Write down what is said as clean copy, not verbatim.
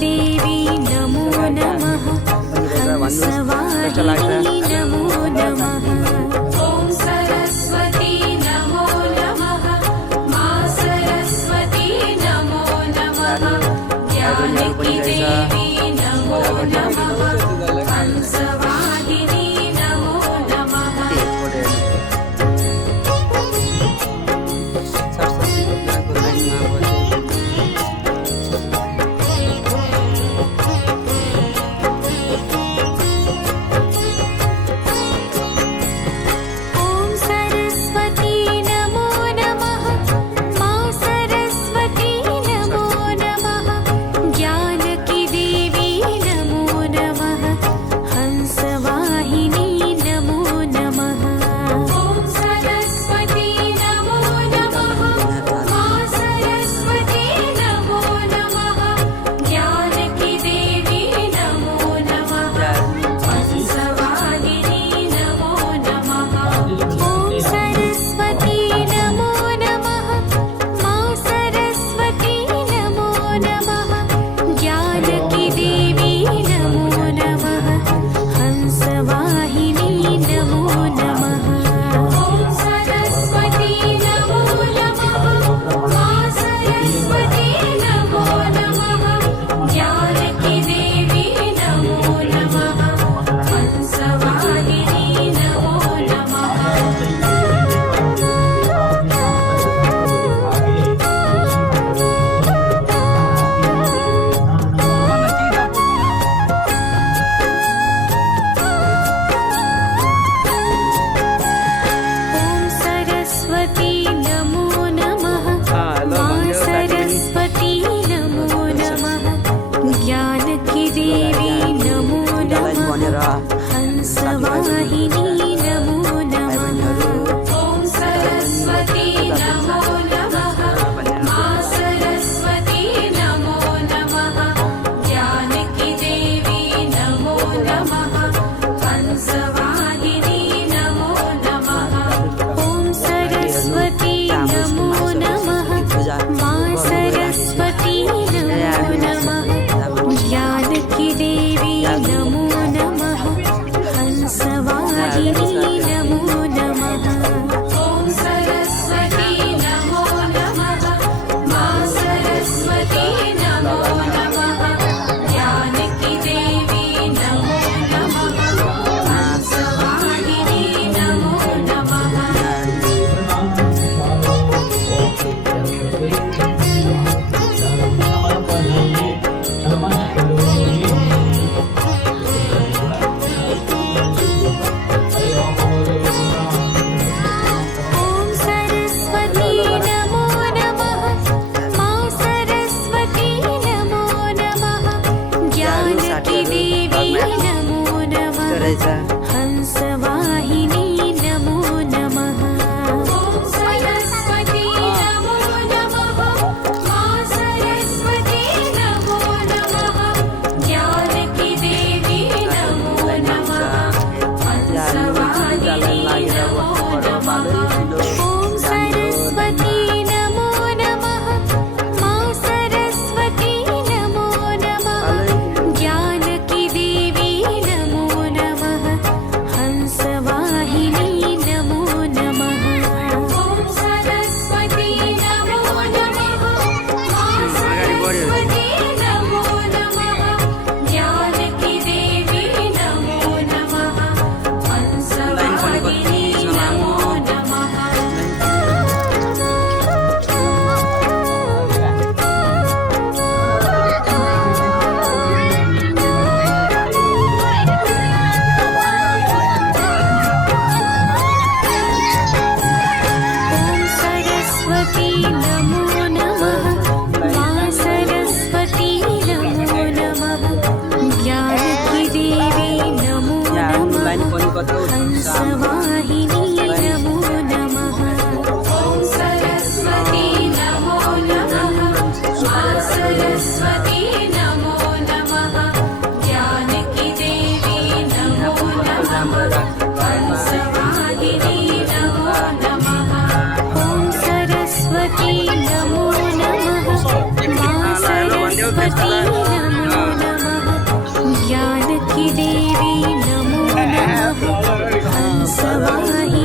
देवी नमो नमः हंसवाहिनी नमो नमः ॐ सरस्वती नमो नमः मा सरस्वती नमो नमः ज्ञानकी देवी नमो नमः हंसवाहिनी नमो नमः ॐ सरस्वती नमो नमः मा सरस्वती नमो नमः ज्ञानकी देवी नमो नमः हंसवाहिनी नमो नमः ॐ सरस्वती नमो नमः मा सरस्वती नमो नमः ज्ञानकी देवी नमो नमः हंसवाहिनी नमो नमः ॐ सरस्वती नमो नमः मा सरस्वती नमो नमः ज्ञानकी देवी नमो नमः हंसवाहिनी नमो नमः ॐ सरस्वती नमो नमः मा सरस्वती नमो नमः ज्ञानकी देवी नमो नमः हंसवाहिनी नमो नमः ॐ सरस्वती नमो नमः मा सरस्वती नमो नमः ज्ञानकी देवी नमो नमः हंसवाहिनी नमो नमः ॐ सरस्वती नमो नमः मा सरस्वती नमो नमः ज्ञानकी देवी नमो नमः हंसवाहिनी नमो नमः ॐ सरस्वती नमो नमः मा सरस्वती नमो नमः ज्ञानकी देवी नमो नमः हंसवाहिनी नमो नमः ॐ सरस्वती नमो नमः मा सरस्वती नमो नमः ज्ञानकी देवी नमो नमः हंसवाहिनी नमो नमः ॐ सरस्वती नमो नमः मा सरस्वती नमो नमः ज्ञानकी देवी नमो नमः हंसवाहिनी नमो नमः ॐ सरस्वती नमो नमः मा सरस्वती नमो नमः ज्ञानकी देवी नमो नमः हंसवाहिनी नमो नमः ॐ सरस्वती नमो नमः मा सरस्वती नमो नमः ज्ञानकी देवी नमो नमः देवी नमो नमः हंसवाहिनी